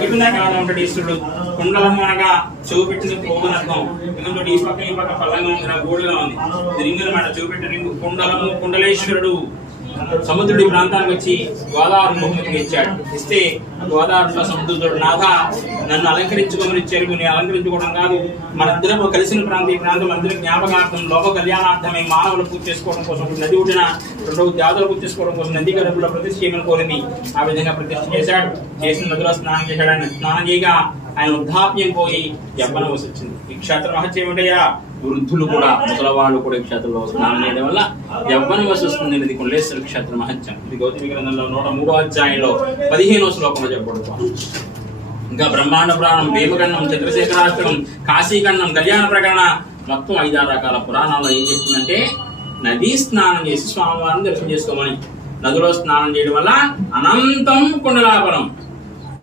విభిన్నకాలం ఉంటాడు ఈశ్వరుడు. కుండలము అనగా చూపెట్టిన పోగునర్థం. ఎందుకంటే ఈ పక్క పల్లంగా ఉంది, గోడుగా ఉంది. రింగు అనమాట, చూపెట్టిన రింగు. కుండలము కుండలేశ్వరుడు సముద్రుడి ప్రాంతానికి వచ్చి గోదావరి బహుమతికి ఇచ్చాడు. ఇస్తే గోదావరిలో సముద్రుడు నాథ నన్ను అలంకరించుకోమని ఇచ్చారు. నేను అలంకరించుకోవడం కాదు, మనిద్దరం కలిసిన ప్రాంతం, ఈ ప్రాంతం అందరి జ్ఞాపకార్థం, లోక కళ్యాణార్థమై మానవులు పూజ చేసుకోవడం కోసం, నది ఒడ్డున రెండవ దేవతలు పూజ చేసుకోవడం కోసం నది గర్భంలో ప్రతిష్ఠ చేయమని కోరింది. ఆ విధంగా ప్రతిష్ఠ చేశాడు. చేసిన నదిలో స్నానం చేశాడు. ఆయన స్నానం చేయగా ఆయన వృద్ధాప్యం పోయి యవ్వనం వచ్చింది. ఈ క్షేత్ర మహత్యం ఏమిటయ్యా? వృద్ధులు కూడా, ముసలవాళ్ళు కూడా ఈ క్షేత్రంలో స్నానం చేయడం వల్ల యవ్వనం వస్తుంది. ఇది కుండలేశ్వర క్షేత్ర మహత్యం. ఇది గౌతమి గ్రంథంలో 103వ అధ్యాయంలో 15వ శ్లోకంలో చెప్పబడుతుంది. ఇంకా బ్రహ్మాండ పురాణం, భీమఖండం, చంద్రశేఖరాష్టకం, కాశీఖండం, కళ్యాణ ప్రకరణ, మొత్తం 5-6 రకాల పురాణాల్లో ఏం చెప్తుందంటే నదీ స్నానం చేసి స్వామివారిని దర్శనం చేసుకోమని. నదిలో స్నానం చేయడం వల్ల అనంతం కుండలాభనం.